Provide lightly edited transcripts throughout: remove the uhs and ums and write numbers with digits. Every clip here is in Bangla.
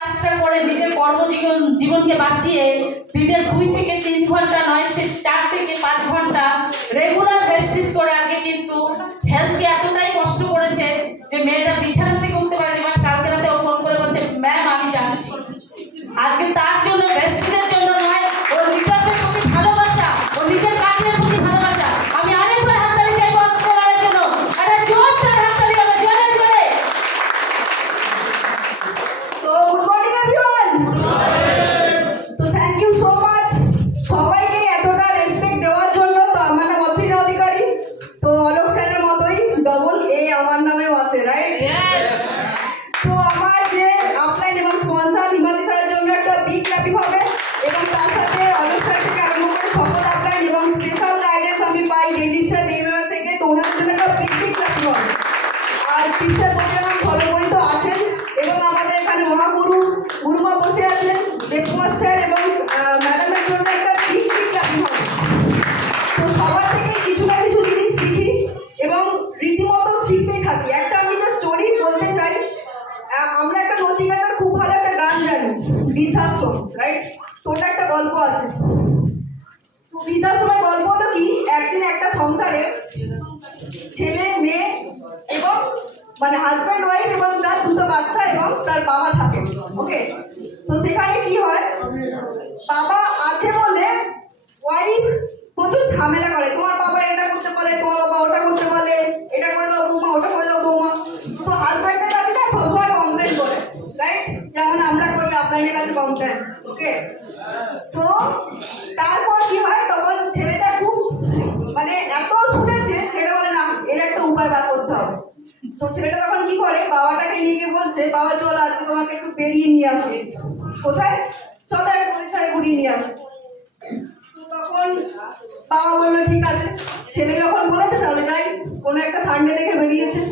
কাজটা করে নিজের জীবনকে বাঁচিয়ে দিনের 2 থেকে 3 ঘন্টা নয়, সে 4 থেকে 5 ঘন্টা রেগুলার প্র্যাকটিস করে আজকে কিন্তু হেলথকে এতটাই কষ্ট করেছে যে মেয়েটা বিছানা থেকে উঠতে পারেনি। বাট কালকে রাতে ও ফোন করে বলছে, ম্যাম আমি যাচ্ছি। আজকে তার জন্য ব্যস্তিদের জন্য নয়, ওর নিজেদের প্রতি ভালোবাসা, ও নিজের কাজের প্রতি ভালোবাসা। আমি আরেকবার হাততালি চাইবো আপনাদের জন্য, একটা জোরদার হাততালি হবে, জোরে জোরে। So good morning everyone. তো থ্যাংক ইউ সো মাচ সবাইকে এতটা রেসপেক্ট দেওয়ার জন্য। তো আমার নাম অত্রিনা অধিকারী, তো অলোক স্যারের মতোই ডবল এ আমার নামেও আছে, রাইট? তো আমার যে আপলাইন এবং স্পন্সর হিমাদ্রি স্যারের জন্য একটা বিগ ক্ল্যাপিং হবে, এবং তার সাথে অলোক স্যার থেকে আরম্ভ করে সকল আপলাইন এবং স্পেশাল গাইডেন্স আমি পাই ডেইলি স্যার দেবের থেকে, তো ওনাদের জন্য একটা বিগ ক্ল্যাপিং হবে। আর শিক্ষার প্রতি আমার সর্বোপরি তো আছেন, এবং আমাদের এখানে মহাগুরু গুরুমা বসে আছেন, দেবকুমার স্যার এবং ম্যাডামের জন্য একটা বিগ ক্ল্যাপিং হবে। তো সবার থেকে কিছু না কিছু জিনিস শিখি এবং রীতিমতো শিখতেই থাকি। একটা আমি যে স্টোরি বলতে চাই, আমরা একটা নচিকেতার খুব ভালো একটা গান জানি, বৃদ্ধাশ্রম, রাইট? তো ওটা একটা গল্প আছে। তো বৃদ্ধাশ্রমের গল্প হলো কি, একদিন একটা সংসারে ছেলে মেয়ে এবং মানে হাজব্যান্ড ওয়াইফ এবং তার 2টো বাচ্চা এবং তার বাবা থাকে। ওকে, তো সেখানে কি হয়, বাবা আছে বলে ওয়াইফ প্রচুর ঝামেলা করে, তোমার বাবা এটা করতে বলে, তোমার বাবা ওটা করতে বলে, এটা করে দাও বৌমা, ওটা করে দাও বৌমা। তো হাজব্যান্ডের কাছে না সবসময় কমপ্লেন করে, রাইট? যেমন আমরা করি আপনাদের কাছে কমপ্লেন। ওকে, তো তারপর কি হয়, তখন ছেলেটা খুব মানে এত শুনেছে, ছেলেটা বলে না এর একটা উপায় বার করতে হবে। তো ছেলেটা তখন কি করে, বাবাটাকে নিয়ে গিয়ে বলছে, বাবা চল আজকে তোমাকে একটু বেরিয়ে নিয়ে আসি। কোথায়? চলো একটা পরীক্ষায় ঘুরিয়ে নিয়ে আসি। তো তখন বাবা বললো ঠিক আছে। ছেলে যখন বলেছে তাহলে যাই। কোনো একটা সানডে দেখে বেরিয়েছে,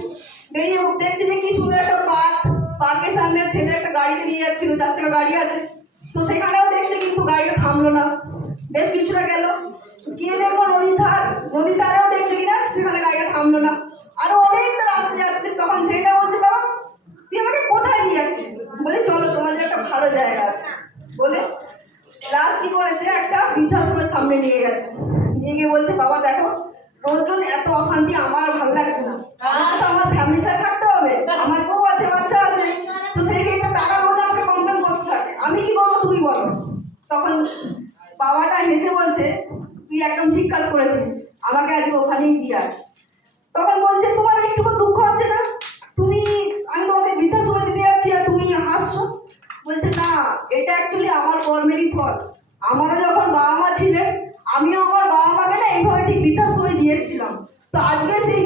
বেরিয়ে দেখছে যে কি সুন্দর একটা পার্ক, পার্কের সামনে ছেলে একটা গাড়িতে নিয়ে যাচ্ছিল, 4 চাকা গাড়ি আছে। তো সেখানেও দেখছে কিন্তু গাড়িটা থামলো না, বেশ কিছুটা গেল, গিয়ে দেখবো নদীর ধারেও দেখছে কিনা সেখানে গাড়িটা থামলো না, আরো অনেকটা রাস্তা যাচ্ছে। তখন ছেলেটা বলছে, বাবা তুই আমাকে কোথায় নিয়ে যাচ্ছিস? বলে চলো তোমার জন্য একটা ভালো জায়গা আছে বলে লাস্ট কি করেছে, একটা বৃদ্ধাশ্রমের সামনে নিয়ে গেছে। নিয়ে গিয়ে বলছে, বাবা দেখো রোজ রোজ এত অশান্তি আমার ভালো লাগছে না, আমাকে তো আমার ফ্যামিলির সাথে থাকতে হবে, আমার বউ আছে, বাচ্চা আছে। তো সেই ক্ষেত্রে তারা রোজ আমাকে কমপ্লেন করতে থাকে, আমি কি করবো তুমি বলো। তখন বাবাটা হেসে বলছে, তুই একদম ঠিক কাজ করেছিস, আমাকে আজকে ওখানেই দিয়ে আয়। তখন বলছে, তোমার একটুকু দুঃখ হচ্ছে না? আমি তোমাকে বৃদ্ধাশ্রমে দিতে যাচ্ছি আর তুমি হাসছো। বলছে না, এটা অ্যাকচুয়ালি আমার কর্মেরই ফল। আমারও যখন বাবা মা ছিলেন, আমিও আমার বাবা মাকে না এইভাবে ঠিক বৃদ্ধাশ্রমে দিয়েছিলাম। তো আজকে সেই